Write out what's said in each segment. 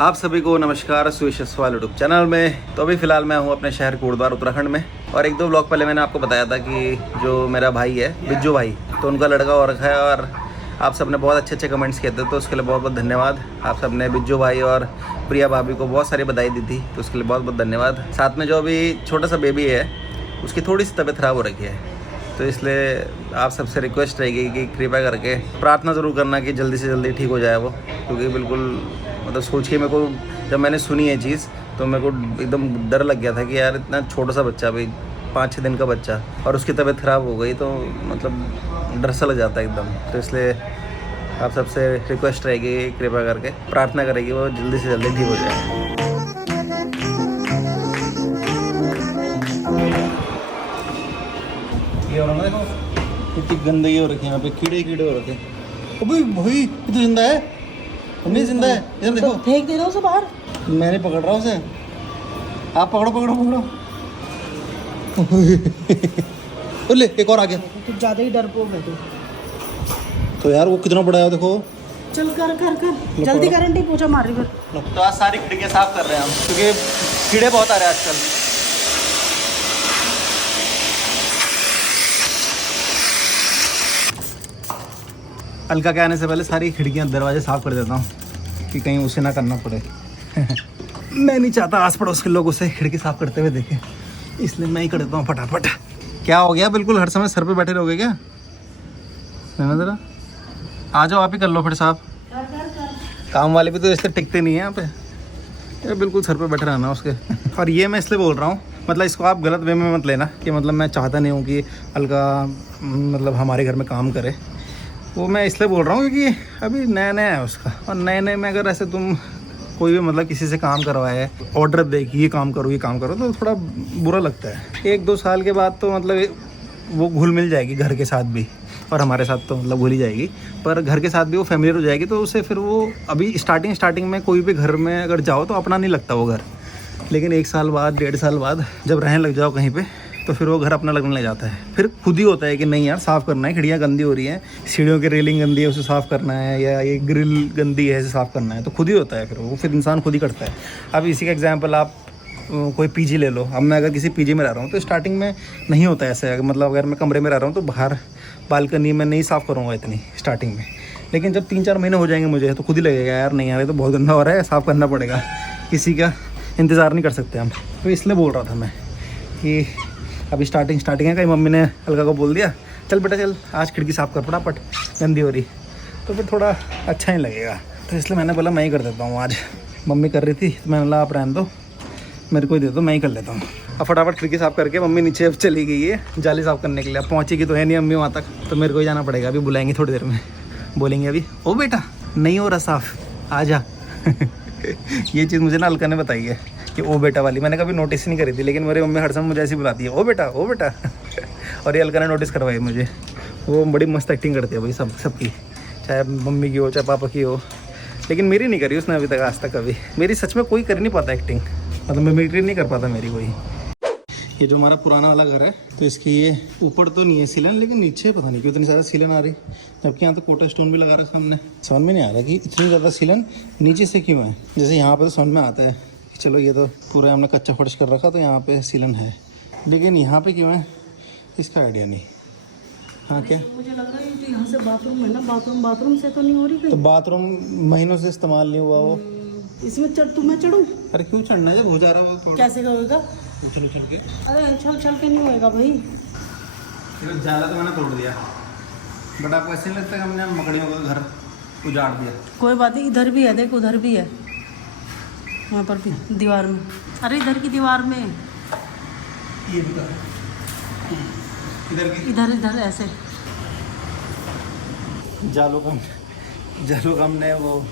आप सभी को नमस्कार सुयश सवाल यूट्यूब चैनल में। तो अभी फ़िलहाल मैं हूँ अपने शहर कोटद्वार उत्तराखंड में, और एक दो ब्लॉग पहले मैंने आपको बताया था कि जो मेरा भाई है बिज्जू भाई, तो उनका लड़का और रखा है, और आप सब ने बहुत अच्छे कमेंट्स किए थे, तो उसके लिए बहुत बहुत धन्यवाद। आप सब ने बिज्जू भाई और प्रिया भाभी को बहुत सारी बधाई दी थी, तो उसके लिए बहुत बहुत धन्यवाद। साथ में जो अभी छोटा सा बेबी है उसकी थोड़ी सी तबीयत ख़राब हो रखी है, तो इसलिए आप सबसे रिक्वेस्ट रहेगी कि कृपया करके प्रार्थना ज़रूर करना कि जल्दी से जल्दी ठीक हो जाए वो, क्योंकि बिल्कुल मतलब सोच के मेरे को जब मैंने सुनी ये चीज़ तो मेरे को एकदम डर लग गया था कि यार इतना छोटा सा बच्चा, भाई 5-6 दिन का बच्चा, और उसकी तबीयत ख़राब हो गई, तो मतलब डर सा लग जाता है एकदम। तो इसलिए आप सबसे रिक्वेस्ट रहेगी कृपया करके प्रार्थना करेगी वो जल्दी से जल्दी ठीक हो जाए। देखो कितनी गंदगी हो रखी है यहाँ पे, कीड़े हो रखे। अबे भाई ये तो जिंदा है, नहीं जिंदा है, इधर देखो। फेंक दे रहा हूँ उसे बाहर। मैं नहीं पकड़ रहा उसे, आप पकड़ो। ले एक और आ गया। कुछ ज्यादा ही डरपोक है तू तो यार वो कितना बड़ा है देखो। चल कर जल्दी गारंटी पूछा मार रही फिर। तो आज सारी खिड़कियाँ साफ कर रहे हैं हम, क्योंकि कीड़े बहुत आ रहे हैं आजकल। अलका के आने से पहले सारी खिड़कियाँ दरवाजे साफ कर देता हूँ कि कहीं उसे ना करना पड़े। मैं नहीं चाहता आस पड़ोस के लोग उसे खिड़की साफ करते हुए देखें, इसलिए मैं ही कर देता हूँ फटाफट। क्या हो गया, बिल्कुल हर समय सर पे बैठे रहोगे क्या? मैं ज़रा आ जाओ, आप ही कर लो फिर साफ। काम वाले भी तो इससे टिकते नहीं है यहाँ पे, ये बिल्कुल सर पे बैठे रहना उसके। और ये मैं इसलिए बोल रहा हूँ, मतलब इसको आप गलत वे में मत लेना कि मतलब मैं चाहता नहीं हूँ कि अलका मतलब हमारे घर में काम करे। वो मैं इसलिए बोल रहा हूँ क्योंकि अभी नया नया है उसका, और नए में अगर ऐसे तुम कोई भी मतलब किसी से काम करवाए, ऑर्डर दे कि ये काम करो, तो थोड़ा बुरा लगता है। 1-2 साल के बाद तो मतलब वो घुल मिल जाएगी घर के साथ भी, और हमारे साथ तो मतलब भूल ही जाएगी, पर घर के साथ भी वो फैमिलियर हो जाएगी। तो उसे फिर वो अभी स्टार्टिंग में कोई भी घर में अगर जाओ तो अपना नहीं लगता वो घर, लेकिन 1 साल बाद 1.5 साल बाद जब रहने लग जाओ कहीं पे, तो फिर वो घर अपना लगने लग जाता है। फिर खुद ही होता है कि नहीं यार साफ़ करना है, खिड़कियाँ गंदी हो रही हैं, सीढ़ियों की रेलिंग गंदी है उसे साफ़ करना है, या ये ग्रिल गंदी है इसे साफ़ करना है, तो खुद ही होता है फिर इंसान खुद ही करता है। अब इसी का एग्जाम्पल आप कोई पीजी ले लो। अब मैं अगर किसी पीजी में रह रहा हूँ तो स्टार्टिंग में नहीं होता ऐसे, मतलब अगर मैं कमरे में रह रहा हूँ तो बाहर बालकनी में नहीं साफ़ करूँगा इतनी स्टार्टिंग में, लेकिन जब 3-4 महीने हो जाएंगे मुझे तो खुद ही लगेगा यार नहीं यार ये तो बहुत गंदा हो रहा है, साफ़ करना पड़ेगा, किसी का इंतज़ार नहीं कर सकते हम। तो इसलिए बोल रहा था मैं कि अभी स्टार्टिंग है। कहीं मम्मी ने अलका को बोल दिया चल बेटा चल आज खिड़की साफ़ कर, फटाफट गंदी हो रही, तो फिर थोड़ा अच्छा नहीं लगेगा। तो इसलिए मैंने बोला मैं ही कर देता हूँ आज। मम्मी कर रही थी तो मैंने बोला आप रहने दो, मेरे को ही दे दो, मैं ही कर लेता हूँ। अब फटाफट खिड़की साफ़ करके मम्मी नीचे अब चली गई है जाली साफ़ करने के लिए। अब पहुँचेगी तो है नहीं मम्मी वहाँ तक, तो मेरे को ही जाना पड़ेगा। अभी बुलाएंगे थोड़ी देर में, बोलेंगे अभी ओ बेटा नहीं हो रहा साफ़ आ जा। ये चीज़ मुझे ना अलका ने बताई है कि ओ बेटा वाली, मैंने कभी नोटिस नहीं करी थी, लेकिन मेरी मम्मी हर समय मुझे ऐसी बुलाती है ओ बेटा। और ये अलका ने नोटिस करवाई मुझे। वो बड़ी मस्त एक्टिंग करती है भाई सबकी, चाहे मम्मी की हो चाहे पापा की हो, लेकिन मेरी नहीं करी उसने अभी तक, आज तक कभी। मेरी सच में कोई कर नहीं पाता एक्टिंग, मतलब मिमिक्री नहीं कर पाता मेरी कोई। ये जो हमारा पुराना वाला घर है, तो इसकी ये ऊपर तो नहीं है सीलन, लेकिन नीचे पता नहीं क्यों इतनी ज़्यादा सीलन आ रही, जबकि यहाँ तो कोटा स्टोन भी लगा रखा हमने। समझ में नहीं आ रहा कि इतनी ज़्यादा सीलन नीचे से क्यों है। जैसे यहाँ पर तो समझ में आता है कि चलो ये तो पूरा हमने कच्चा फर्श कर रखा तो यहाँ पे सीलन है, लेकिन यहाँ पे क्यों है इसका आइडिया नहीं। हाँ क्या मुझे लग रहा है तो यहाँ से बाथरूम है ना, बाथरूम से तो नहीं हो रही कहीं? तो बाथरूम महीनों से इस्तेमाल नहीं हुआ वो, इसमें मैं चढ़ूँ? अरे क्यों चढ़ना है जब हो जा रहा है वो। कैसे होगा? चल के, अरे चल के नहीं होएगा भाई। जाला तो मैंने तोड़ दिया, बट आपको ऐसे नहीं लगता कि हमने मकड़ियों का घर उजाड़ दिया? कोई बात नहीं, इधर भी है देख, उधर भी है, वहाँ पर भी दीवार में। अरे इधर की दीवार में, ये इधर ऐसे जालों का हमने वो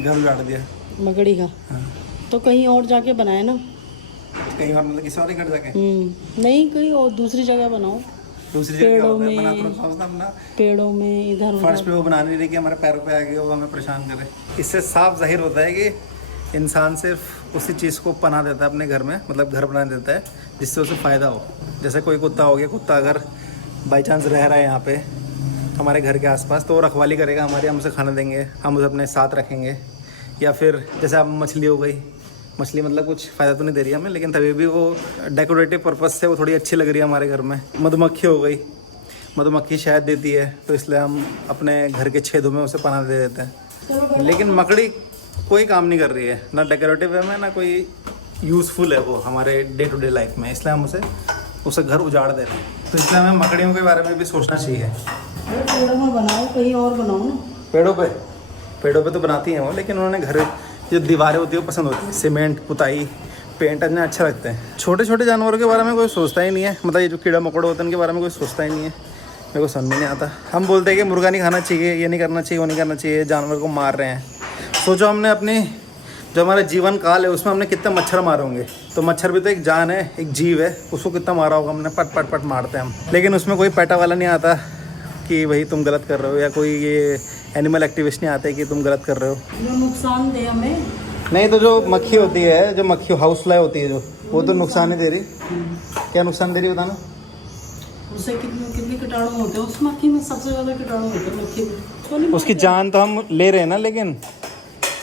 घर उजाड़ दिया मकड़ी का। हाँ। तो कहीं और जाके बनाए ना, कहीं और मतलब किसी और घर जाके नहीं कहीं और दूसरी जगह बनाओ, दूसरी जगह पेड़ों में इधर फर्श पे वो बना नहीं रही कि हमारे पैरों पे आ गए वो हमें परेशान करे। इससे साफ जाहिर होता है कि इंसान सिर्फ उसी चीज़ को पना देता है अपने घर में, मतलब घर बना देता है जिससे उसे फ़ायदा हो। जैसे कोई कुत्ता हो गया, कुत्ता अगर बाई चांस रह रहा है यहाँ पे हमारे घर के आसपास, तो वो रखवाली करेगा हमारी, हम उसे खाना देंगे, हम उसे अपने साथ रखेंगे, या फिर जैसे अब मछली हो गई, मछली मतलब कुछ फ़ायदा तो नहीं दे रही हमें, लेकिन तभी भी वो डेकोरेटिव पर्पज़ से वो थोड़ी अच्छी लग रही है हमारे घर में। मधुमक्खी हो गई, मधुमक्खी शहद देती है, तो इसलिए हम अपने घर के छेदों में उसे पनाह दे देते हैं। लेकिन मकड़ी कोई काम नहीं कर रही है, ना डेकोरेटिव है में, ना कोई यूज़फुल है वो हमारे डे टू डे लाइफ में, इसलिए हम उसे घर उजाड़ दे रहे हैं। तो इसलिए हमें मकड़ियों के बारे में भी सोचना चाहिए। पेड़ों में बनाओ, कहीं और बनाओ ना। पेड़ों पे तो बनाती हैं वो, लेकिन उन्होंने घर जो दीवारें होती है वो पसंद होती है, सीमेंट पुताई पेंट अन्य अच्छा लगते हैं। छोटे छोटे जानवरों के बारे में कोई सोचता ही नहीं है, मतलब ये जो कीड़ा मकोड़ा होते हैं उनके बारे में कोई सोचता ही नहीं है। मेरे को समझ में नहीं आता। हम बोलते हैं कि मुर्गा नहीं खाना चाहिए, ये नहीं करना चाहिए, वो नहीं करना चाहिए, जानवर को मार रहे हैं। सोचो हमने अपनी जो हमारा जीवन काल है उसमें हमने कितने मच्छर मारे होंगे। तो मच्छर भी तो एक जान है, एक जीव है, उसको कितना मारा होगा हमने, पट पट पट मारते हैं हम। लेकिन उसमें कोई पैटा वाला नहीं आता कि भाई तुम गलत कर रहे हो, या कोई ये एनिमल एक्टिविस्ट नहीं आते कि तुम गलत कर रहे हो। जो नुकसान दे हमें नहीं, तो जो मक्खी होती है, जो मक्खी हाउस फ्लाई होती है जो, वो तो नुकसान नहीं दे रही। क्या नुकसान दे रही बताना? उससे कितने कीटाणु होते हैं उस मक्खी में, सबसे ज़्यादा कीटाणु होते हैं मक्खी में। उसकी जान तो हम ले रहे हैं ना, लेकिन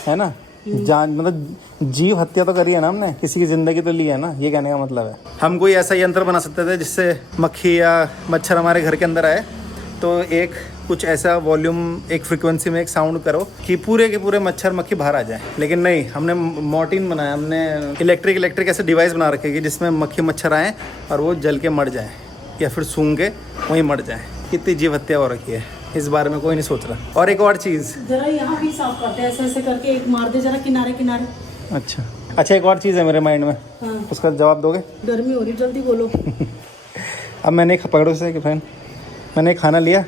है ना, जान मतलब जीव हत्या तो करी है ना हमने, किसी की ज़िंदगी तो ली है ना, ये कहने का मतलब है। हम कोई ऐसा यंत्र बना सकते थे जिससे मक्खी या मच्छर हमारे घर के अंदर आए, तो एक कुछ ऐसा वॉल्यूम, एक फ्रीक्वेंसी में एक साउंड करो कि पूरे के पूरे मच्छर मक्खी बाहर आ जाए। लेकिन नहीं, हमने मॉर्टिन बनाया, हमने इलेक्ट्रिक ऐसे डिवाइस बना रखे कि जिसमें मक्खी मच्छर आएँ और वो जल के मर जाएँ, या फिर सूंघ के वहीं मर जाएँ। कितनी जीव हत्या हो रखी है, इस बारे में कोई नहीं सोच रहा। और एक और चीज़, जरा यहाँ भी साफ करते हैं, ऐसे ऐसे करके एक मार दे जरा किनारे किनारे। अच्छा एक और चीज़ है मेरे माइंड में। हाँ। उसका जवाब दोगे? गर्मी हो रही, जल्दी बोलो। अब मैंने पकड़ो से कि फ्रेंड, मैंने खाना लिया,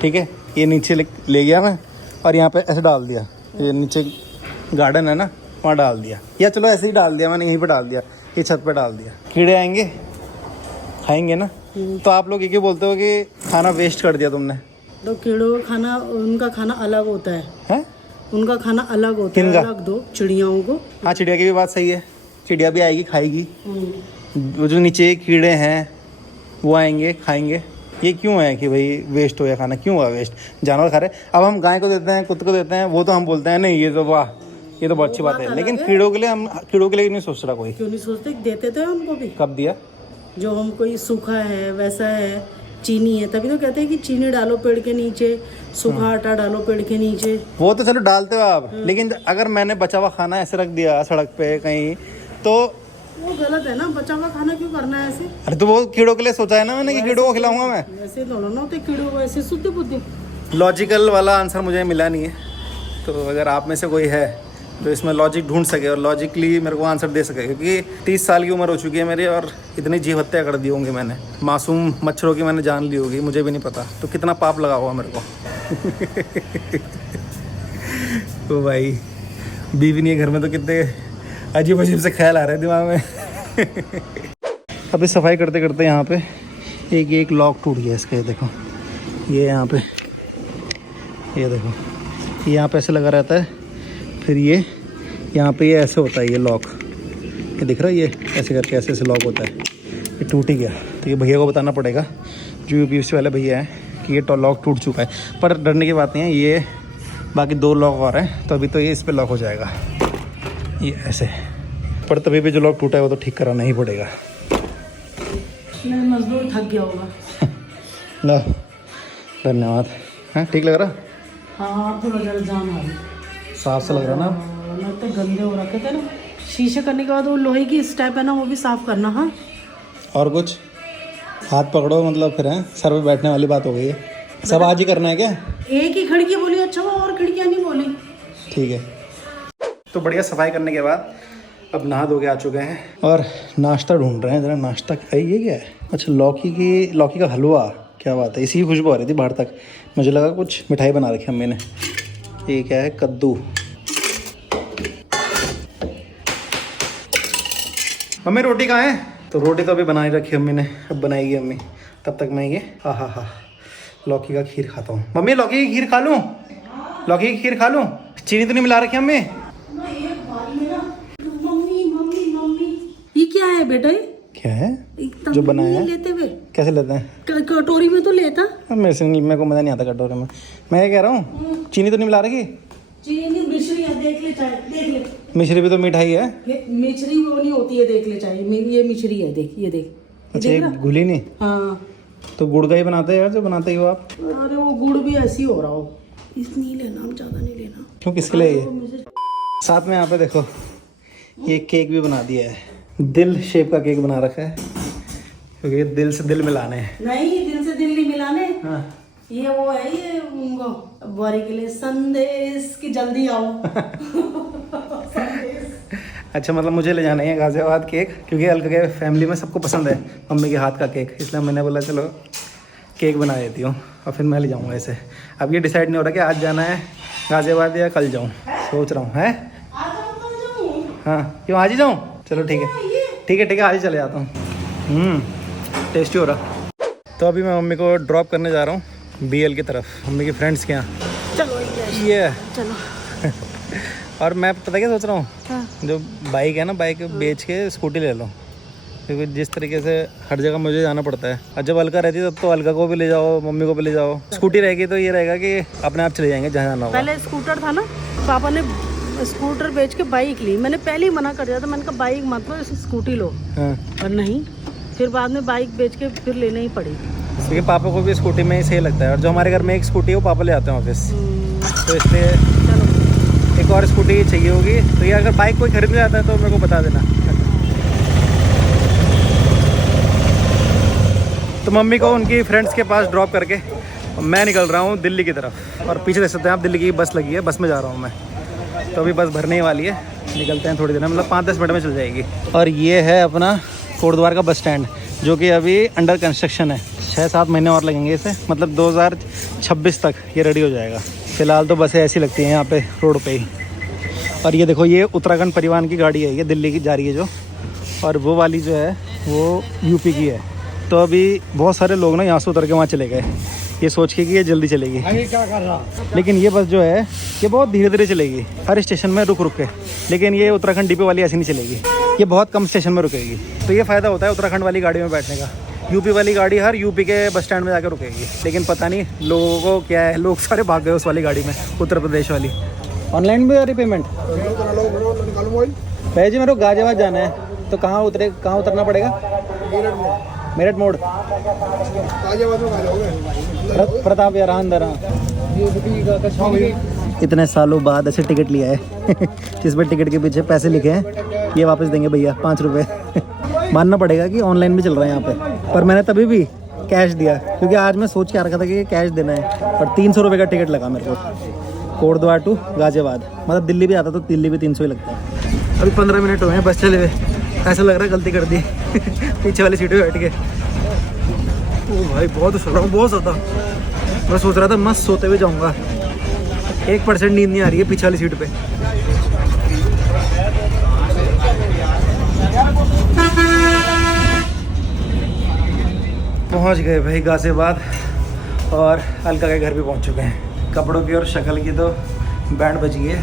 ठीक है, ये नीचे ले गया मैं, और यहाँ पे ऐसे डाल दिया, ये नीचे गार्डन है ना, वहाँ डाल दिया, या चलो ऐसे ही डाल दिया मैंने, यहीं पे डाल दिया, ये छत पे डाल दिया। कीड़े आएंगे, खाएंगे ना, तो आप लोग ये क्यों बोलते हो कि खाना वेस्ट कर दिया तुमने? तो कीड़ों का खाना, उनका खाना अलग होता है, उनका खाना अलग होता है, अलग दो चिड़ियाओं को। हाँ, चिड़िया की भी बात सही है, चिड़िया भी आएगी खाएगी। वो जो नीचे कीड़े हैं वो आएंगे खाएंगे। ये क्यों है कि भाई वेस्ट हो या खाना, क्यों हुआ वेस्ट? जानवर खा रहे। अब हम गाय को देते हैं, कुत्ते को देते हैं, वो तो हम बोलते हैं नहीं ये तो वाह, ये तो बहुत अच्छी बात है, लेकिन कीड़ों के लिए हम, कीड़ों के लिए नहीं सोच रहा कोई। क्यों नहीं सोचते? देते थे उनको भी। कब दिया? जो हम कोई सूखा है वैसा है, चीनी है, तभी तो कहते हैं कि चीनी डालो पेड़ के नीचे, सूखा आटा डालो पेड़ के नीचे। वो तो चलो डालते हो आप, लेकिन अगर मैंने बचा हुआ खाना ऐसे रख दिया सड़क पे कहीं, तो वो गलत है ना। बचा हुआ खाना क्यों करना है ऐसे? अरे तो वो कीड़ों के लिए सोचा है ना मैंने कि कीड़ों को खिलाऊंगा मैं। ऐसे थोड़ा ना होते कीड़ों को, ऐसे शुद्ध बुद्धि। लॉजिकल वाला आंसर मुझे मिला नहीं है, तो अगर आप में से कोई है जो इसमें लॉजिक ढूंढ सके और लॉजिकली मेरे को आंसर दे सके, क्योंकि 30 साल की उम्र हो चुकी है मेरी और इतनी जीव हत्या कर दी होंगी मैंने, मासूम मच्छरों की मैंने जान ली होगी, मुझे भी नहीं पता, तो कितना पाप लगा हुआ मेरे को। तो भाई बीवी नहीं है घर में, तो कितने अजीब अजीब से ख्याल आ रहे हैं दिमाग में। अभी सफाई करते करते यहाँ पे एक लॉक टूट गया इसका, ये देखो, ये यहाँ पे, ये देखो, ये यहाँ पे ऐसे लगा रहता है, फिर ये यहाँ पे ये ऐसे होता है, ये लॉक, ये दिख रहा है, ये ऐसे करके ऐसे ऐसे लॉक होता है, ये टूट ही गया। तो ये भैया को बताना पड़ेगा, जो यूपीएससी वाले भैया हैं, कि ये लॉक टूट चुका है। पर डरने की बात नहीं है, ये बाकी 2 लॉक और हैं, तो अभी तो ये इस पर लॉक हो जाएगा, ये ऐसे। पर तभी भी जो लॉक टूटा है वो तो ठीक कराना ही पड़ेगा। मजदूर थक गया होगा। लो, धन्यवाद। हाँ, ठीक लग रहा? हाँ, थोड़ा जरा जान आ रही, साफ सा लग रहा ना? ना तो गंदे हो रखे थे ना। शीशे करने के बाद वो लोहे की स्टेप है ना, वो भी साफ करना। हाँ, और कुछ? हाथ पकड़ो मतलब फिर है, सर पे बैठने वाली बात हो गई है। सब आज ही करना है क्या? एक ही खिड़की बोली, अच्छा वो और खिड़कियाँ नहीं बोली। ठीक है। तो बढ़िया सफाई करने के बाद अब नहा धो के आ चुके हैं और नाश्ता ढूंढ रहे हैं। जरा नाश्ता ये क्या है? अच्छा, लौकी का हलवा। क्या बात है, इसी की खुशबू आ रही थी बाहर तक, मुझे लगा कुछ मिठाई बना रखी अम्मी ने। ये क्या है? कद्दू। मम्मी रोटी कहाँ है? तो रोटी तो अभी बना ही रखी अम्मी ने, अब बनाएगी अम्मी। तब तक मैं ये हा लौकी का खीर खाता हूँ। मम्मी लौकी की खीर खा लूँ? लौकी की खीर खा लूँ? चीनी तो नहीं मिला रखी अम्मी? ये क्या है बेटा? क्या है जो बनाया है? लेते हुए कैसे लेते हैं? कटोरी में तो लेता। मेरे को मज़ा नहीं आता कटोरे में। मैं ये कह रहा हूँ, चीनी तो नहीं मिला रखी? चीनी मिश्री है, देख ले चाहे, देख ले। मिश्री भी तो मिठाई है। ये मिश्री वो नहीं होती है, देख ले चाहे, ये मिश्री है, देख, ये देख। अच्छा, ये घुली नहीं? हाँ। तो गुड़ का ही बनाते हैं यार, जो बनाते ही हो आप। अरे वो गुड़ भी ऐसी हो रहा हो, इतनी लेना, ज्यादा नहीं लेना। क्यों, किसके लिए ये? साथ में यहाँ पे देखो, ये केक भी बना दिया है, दिल शेप का केक बना रखा है, क्योंकि दिल से दिल मिलाने हैं। नहीं, दिल से दिल नहीं मिलाने। हाँ। ये वो है, ये उनको बोरी के लिए संदेश की जल्दी आओ। अच्छा, मतलब मुझे ले जाना है गाजियाबाद केक, क्योंकि अलका के फैमिली में सबको पसंद है मम्मी के हाथ का केक, इसलिए मैंने बोला चलो केक बना देती हूँ और फिर मैं ले जाऊँगा इसे। अब ये डिसाइड नहीं हो रहा कि आज जाना है गाजियाबाद या कल जाऊँ, सोच रहा हूँ। है? हाँ, क्यों आज ही जाऊँ? चलो ठीक है, ठीक है, ठीक है, आज ही चले जाता हूँ। टेस्टी हो रहा। तो अभी मैं मम्मी को ड्रॉप करने जा रहा हूँ BL की तरफ, मम्मी के फ्रेंड्स के यहाँ। चलो ये चलो। और मैं पता क्या सोच रहा हूँ, हाँ। जो बाइक है ना, बाइक बेच के स्कूटी ले लो, क्योंकि जिस तरीके से हर जगह मुझे जाना पड़ता है, और जब अलका रहती है तब तो अलका को भी ले जाओ, मम्मी को भी ले जाओ। स्कूटी रहेगी तो ये रहेगा कि अपने आप चले जाएंगे जहाँ जाना होगा। पहले स्कूटर था ना, पापा ने स्कूटर बेच के बाइक ली, मैंने पहले ही मना कर दिया था, मैंने कहा बाइक मत लो, स्कूटी लो। हाँ। और नहीं, फिर बाद में बाइक बेच के फिर लेनी ही पड़ी। क्योंकि पापा को भी स्कूटी में ही सही लगता है, और जो हमारे घर में एक स्कूटी है वो पापा ले आते हैं ऑफिस, तो इसलिए चलो, एक और स्कूटी चाहिए होगी। तो ये अगर बाइक कोई खरीदने जाता है तो मेरे को बता देना। तो मम्मी को उनकी फ्रेंड्स के पास ड्रॉप करके मैं निकल रहा हूँ दिल्ली की तरफ, और पीछे देख सकते हैं आप, दिल्ली की बस लगी है, बस में जा रहा हूँ मैं। तो अभी बस भरने ही वाली है, निकलते हैं थोड़ी देर में, मतलब 5-10 मिनट में चल जाएगी। और ये है अपना कोटद्वार का बस स्टैंड, जो कि अभी अंडर कंस्ट्रक्शन है। 6-7 महीने और लगेंगे इसे, मतलब 2026 तक ये रेडी हो जाएगा। फ़िलहाल तो बसें ऐसी लगती हैं यहाँ पे रोड पे ही। और ये देखो, ये उत्तराखंड परिवहन की गाड़ी है, ये दिल्ली की जा रही है जो, और वो वाली जो है वो यूपी की है। तो अभी बहुत सारे लोग ना यहाँ से उतर के वहाँ चले गए, ये सोच के कि ये जल्दी चलेगी। क्या कर रहा? लेकिन ये बस जो है ये बहुत धीरे धीरे चलेगी, हर स्टेशन में रुक रुक के। लेकिन ये उत्तराखंड डिपो वाली ऐसी नहीं चलेगी, ये बहुत कम स्टेशन में रुकेगी। तो ये फ़ायदा होता है उत्तराखंड वाली गाड़ी में बैठने का। यूपी वाली गाड़ी हर यूपी के बस स्टैंड में जाकर रुकेगी, लेकिन पता नहीं लोगों को क्या है, लोग सारे भाग गए उस वाली गाड़ी में, उत्तर प्रदेश वाली। ऑनलाइन भी आ रही पेमेंट? भैया जी मेरे को गाजियाबाद जाना है, तो कहाँ उतरना पड़ेगा? मेरठ मोड़। प्रताप या रांदरा। इतने सालों बाद ऐसे टिकट लिया है जिस पर टिकट के पीछे पैसे लिखे हैं, ये वापस देंगे भैया 5 रुपये। मानना पड़ेगा कि ऑनलाइन भी चल रहा है यहाँ पे, पर मैंने तभी भी कैश दिया, क्योंकि आज मैं सोच के आ रखा था कि कैश देना है। और 300 रुपये का टिकट लगा मेरे को, कोटद्वार टू गाजियाबाद। मतलब दिल्ली भी आता तो दिल्ली भी 300 ही लगता है। अभी 15 मिनट हुए हैं बस चले हुए, ऐसा लग रहा है गलती कर दी पीछे वाली सीट पे बैठ के। ओ भाई, बहुत सो रहा हूँ, बहुत ज़्यादा। मैं सोच रहा था मस्त सोते हुए जाऊँगा, 1% नींद नहीं आ रही है पीछे वाली सीट पे। पहुँच गए भाई गाजियाबाद, और अलका के घर भी पहुँच चुके हैं। कपड़ों की और शक्ल की तो बैंड बज गई है,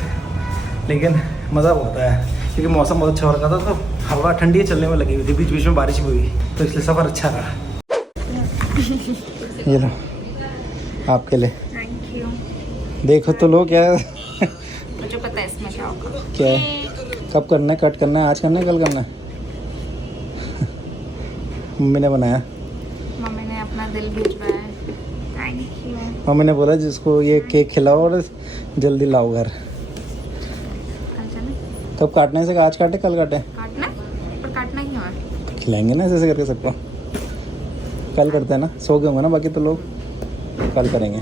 लेकिन मज़ा बहुत आया, क्योंकि मौसम बहुत अच्छा हो रखा था, तो हवा ठंडी चलने में लगी हुई थी, बीच बीच में बारिश भी हुई, तो इसलिए सफ़र अच्छा रहा। ये लो आपके लिए। Thank you. देखो तो लो क्या है। मुझे पता है इसमें क्या होगा। क्या है? कब करना है? कट करना है? आज करना है, कल करना है? मम्मी ने बनाया, मम्मी ने अपना दिल भिजवाया है। Thank you. मम्मी ने बोला जिसको ये केक खिलाओ और जल्दी लाओ घर। अच्छा ना, कब काटने से? आज काटे कल काटे? काटना पर काटना ही है। खिलाएंगे ना ऐसे करके सबको। कल करते हैं ना, सो गए होंगे ना बाकी तो लोग, कल करेंगे।